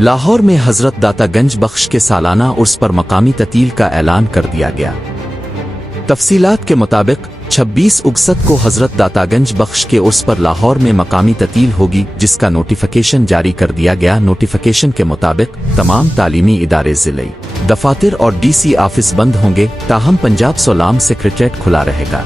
लाहौर में हजरत दाता गंज बख्श के सालाना उर्स पर मकामी ततील का ऐलान कर दिया गया। तफसीलात के मुताबिक 26 अगस्त को हजरत दातागंज बख्श के उर्स पर लाहौर में मकामी ततील होगी, जिसका नोटिफिकेशन जारी कर दिया गया। नोटिफिकेशन के मुताबिक तमाम तालीमी इदारे ज़िले, दफातर और DC ऑफिस बंद होंगे, ताहम पंजाब सोलाम सेक्रेटेरिएट खुला रहेगा।